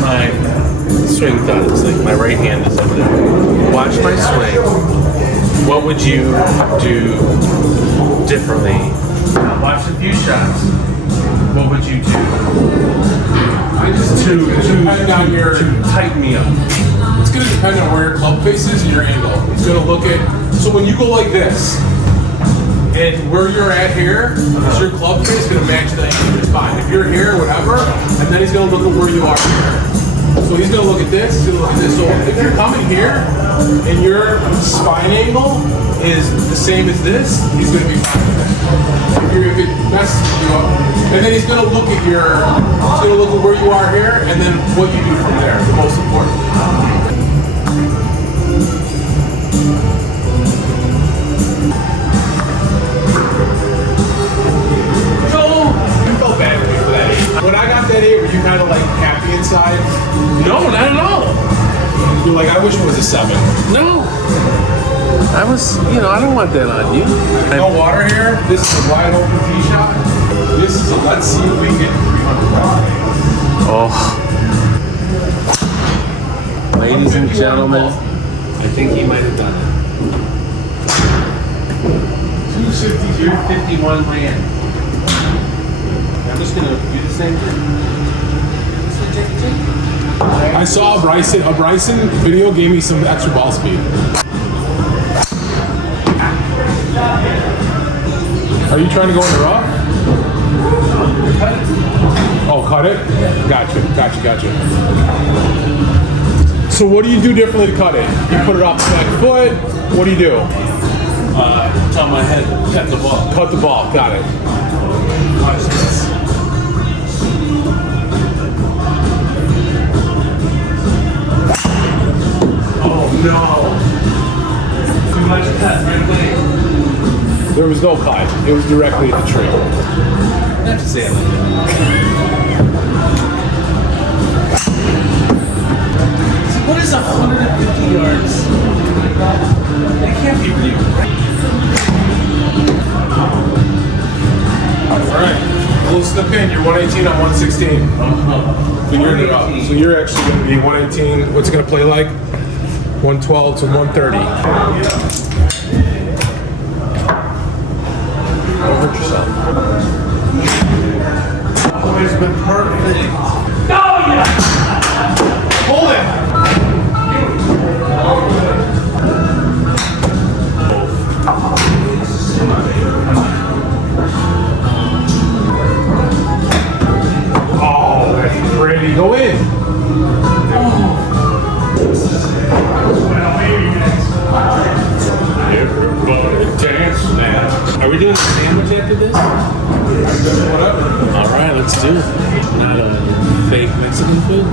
my swing thoughts. Like my right hand is up there. Watch my swing. What would you do differently? Watch a few shots. What would you do to tighten me up? It's going to depend on where your club face is and your angle. He's going to look at, so when you go like this, and where you're at here, is your club face going to match the angle just fine. If you're here, whatever, and then he's going to look at where you are here. So he's going to look at this, he's going to look at this. So if you're coming here, and your spine angle is the same as this, he's going to be fine with it. If it messes you up, and then he's going to look at where you are here, and then what you do from there, the most important. So, you felt bad for me for that 8. When I got that 8, were you kind of like happy inside? No, not at all. You're like, I wish it was a 7. No. I was, I don't want that on you. No water here. This is a wide open tee shot. This is a let's see if we can get 300. Oh. Ladies and gentlemen, I think he might have done it. 251 land. I'm just gonna do the same thing. I saw a Bryson video gave me some extra ball speed. Are you trying to go in the rough? Oh, cut it? Gotcha. So what do you do differently to cut it? You put it off the back foot? What do you do? Top my head, cut the ball. Cut the ball, got it. Watch this. Oh no! Too much cut, right away. There was no cut. It was directly at the tree. Not to say it like that. What is 150 yards? It can't be real. Alright. Close to the pin. You're 118 on 116. So you're in it up. So you're actually going to be 118. What's it going to play like? 112 to 130. Don't hurt yourself. Always been perfect. Oh, yeah! Hold it! Oh, that's pretty. Go in. Everybody dance now. Are we doing a sandwich after this? Whatever. All right, let's do it. Not a fake Mexican food.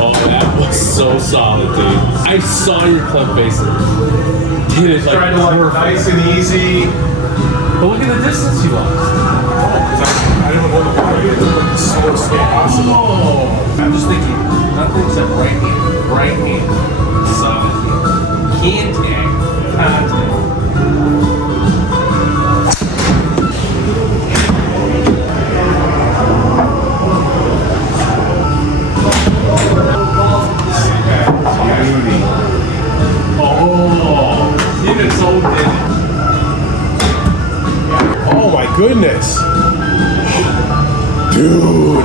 Oh, that was so solid, dude. I saw your club face. Hit it like perfect. Nice and easy. But look at the distance you lost. I didn't know what the water is. So possible. Oh, I'm just thinking nothing except right hand. Right hand. Solid. Hand tag. Contact. Oh my goodness. Dude.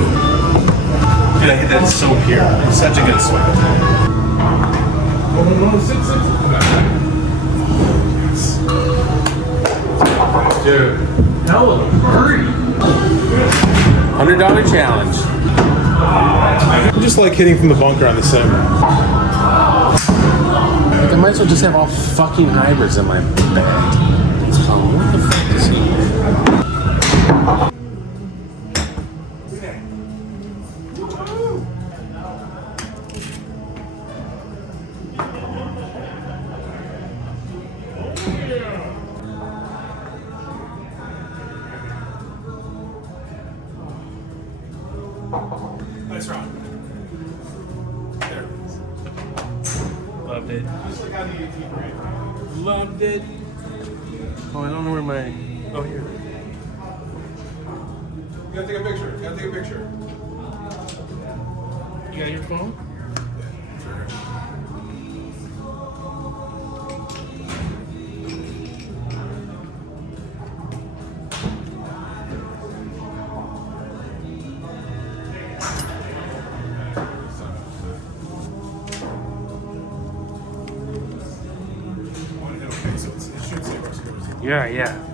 Dude, I hit that so pure. It's such a good swing. Dude. Hell of a birdie. $100 challenge. I just like hitting from the bunker on the sim. I might as well just have all fucking hybrids in my bag. So, what the fuck is he? Nice rock. There. Loved it. Just like on the 18 grade. Loved it. Oh, I don't know where my... Oh, here. You Gotta take a picture. Gotta take a picture. You got your phone? Okay, so it should say Rusty. Yeah, yeah.